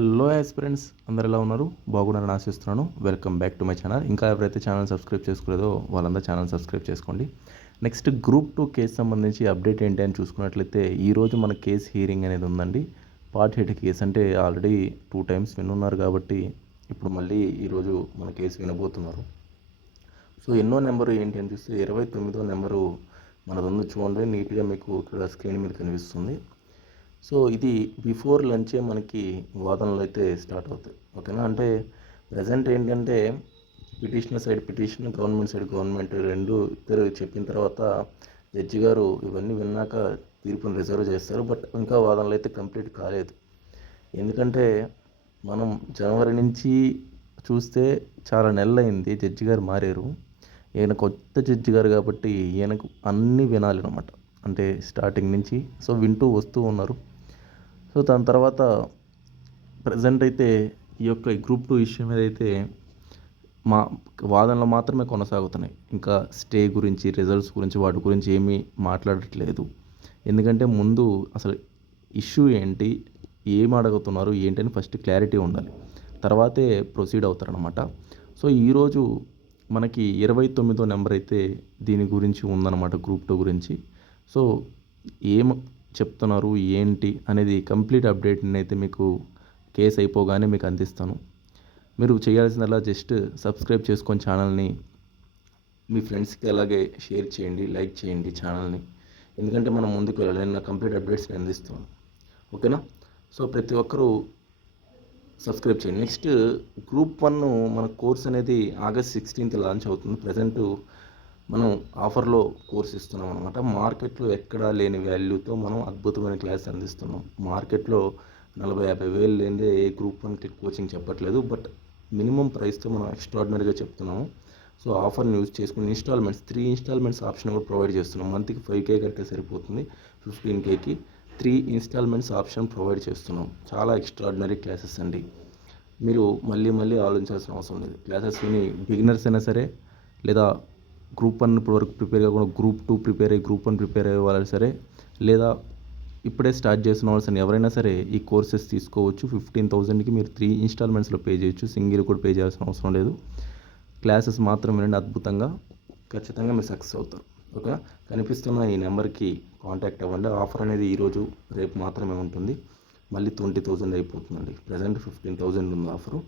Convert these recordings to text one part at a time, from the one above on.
Hello aspirants అందరు ఎలా ఉన్నారు? బాగున్నారని ఆశిస్తున్నాను. Welcome back to my channel. ఇంకా ఎవరైతే ఛానల్ సబ్స్క్రైబ్ చేసుకోలేదో వాళ్ళందరూ ఛానల్ సబ్స్క్రైబ్ చేసుకోండి. నెక్స్ట్ గ్రూప్ 2 కేసు సంబంధించి అప్డేట్ ఏంటి అని చూసుకున్నట్లయితే ఈరోజు మన కేసు హియరింగ్ అనేది ఉందండి. పార్ట్ 8 కేసు అంటే ఆల్రెడీ 2 టైమ్స్ వినున్నారు కాబట్టి ఇప్పుడు మళ్ళీ ఈరోజు మన కేసు వినబోతున్నారు. సో ఎన్నో నెంబరు ఏంటి అని చూస్తే 29వ నెంబరు మనది చూడండి, నీట్గా మీకు ఇక్కడ స్క్రీన్ మీద కనిపిస్తుంది. సో ఇది బిఫోర్ లంచే మనకి వాదనలు అయితే స్టార్ట్ అవుతాయి. ఓకేనా? అంటే ప్రజెంట్ ఏంటంటే petitioner side petition, government side government ఇద్దరు చెప్పిన తర్వాత జడ్జి గారు ఇవన్నీ విన్నాక తీర్పును రిజర్వ్ చేస్తారు. బట్ ఇంకా వాదనలు అయితే కంప్లీట్ కాలేదు. ఎందుకంటే మనం జనవరి నుంచి చూస్తే చాలా నెలలైంది జడ్జి గారు మారారు. ఈయన కొత్త జడ్జి గారు కాబట్టి ఈయనకు అన్నీ వినాలి అనమాట. అంటే స్టార్టింగ్ నుంచి సో వింటూ వస్తూ ఉన్నారు. సో దాని తర్వాత ప్రజెంట్ అయితే ఈ యొక్క గ్రూప్ 2 ఇష్యూ మీద అయితే మా వాదనలు మాత్రమే కొనసాగుతున్నాయి. ఇంకా స్టే గురించి, రిజల్ట్స్ గురించి, వాటి గురించి ఏమీ మాట్లాడట్లేదు. ఎందుకంటే ముందు అసలు ఇష్యూ ఏంటి, ఏం అడుగుతున్నారు ఏంటని ఫస్ట్ క్లారిటీ ఉండాలి. తర్వాతే ప్రొసీడ్ అవుతారనమాట. సో ఈరోజు మనకి 29వ నెంబర్ అయితే దీని గురించి ఉందన్నమాట, గ్రూప్ 2 గురించి. సో ఏం చెప్తున్నారు ఏంటి అనేది కంప్లీట్ అప్డేట్ని అయితే మీకు కేసు అయిపోగానే మీకు అందిస్తాను. మీరు చేయాల్సిందల్లా జస్ట్ సబ్స్క్రైబ్ చేసుకొని ఛానల్ని మీ ఫ్రెండ్స్కి అలాగే షేర్ చేయండి, లైక్ చేయండి ఛానల్ని. ఎందుకంటే మనం ముందుకు వెళ్ళాలి, నేను కంప్లీట్ అప్డేట్స్ని అందిస్తాను. ఓకేనా? సో ప్రతి ఒక్కరూ సబ్స్క్రైబ్ చేయండి. నెక్స్ట్ గ్రూప్ 1 మన కోర్స్ అనేది ఆగస్ట్ 16th లాంచ్ అవుతుంది. ప్రజెంట్ మనం ఆఫర్లో కోర్స్ ఇస్తున్నాం అనమాట. మార్కెట్లో ఎక్కడా లేని వాల్యూతో మనం అద్భుతమైన క్లాస్ అందిస్తున్నాం. మార్కెట్లో 40-50 వేలు లేనిదే ఏ గ్రూప్ 1 కోచింగ్ చెప్పట్లేదు. బట్ మినిమం ప్రైస్తో మనం ఎక్స్ట్రాడినరీగా చెప్తున్నాము. సో ఆఫర్ని యూజ్ చేసుకుని ఇన్స్టాల్మెంట్స్ 3 ఇన్స్టాల్మెంట్స్ ఆప్షన్ కూడా ప్రొవైడ్ చేస్తున్నాం. మంత్కి 5K కడితే సరిపోతుంది. 15Kకి 3 ఇన్స్టాల్మెంట్స్ ఆప్షన్ ప్రొవైడ్ చేస్తున్నాం. చాలా ఎక్స్ట్రాడినరీ క్లాసెస్ అండి. మీరు మళ్ళీ ఆలోచించాల్సిన అవసరం లేదు. క్లాసెస్ విని బిగినర్స్ అయినా సరే, లేదా గ్రూప్ 1 ఇప్పటివరకు ప్రిపేర్ కాకుండా గ్రూప్ 2 ప్రిపేర్ అయ్యి గ్రూప్ 1 ప్రిపేర్ అయ్యే వాళ్ళు సరే, లేదా ఇప్పుడే స్టార్ట్ చేసిన వాళ్ళు ఎవరైనా సరే ఈ కోర్సెస్ తీసుకోవచ్చు. 15,000కి మీరు 3 ఇన్స్టాల్మెంట్స్లో పే చేయొచ్చు. సింగిల్ కూడా పే చేయాల్సిన అవసరం లేదు. క్లాసెస్ మాత్రం వినండి, అద్భుతంగా ఖచ్చితంగా మీరు సక్సెస్ అవుతారు. ఓకేనా? కనిపిస్తున్న ఈ నెంబర్కి కాంటాక్ట్ అవ్వండి. ఆఫర్ అనేది ఈరోజు రేపు మాత్రమే ఉంటుంది. మళ్ళీ 20,000 అయిపోతుందండి. ప్రజెంట్ 15,000 ఉంది ఆఫరు.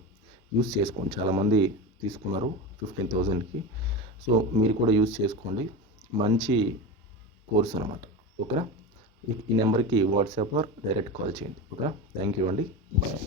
యూస్ చేసుకోండి. చాలామంది తీసుకున్నారు 15,000కి. సో మీరు కూడా యూస్ చేసుకోండి. మంచి కోర్స్ అనమాట. ఓకేనా? ఈ నెంబర్కి వాట్సాప్ ఆర్ డైరెక్ట్ కాల్ చేయండి. ఓకేనా? థ్యాంక్ యూ అండి. బాయ్.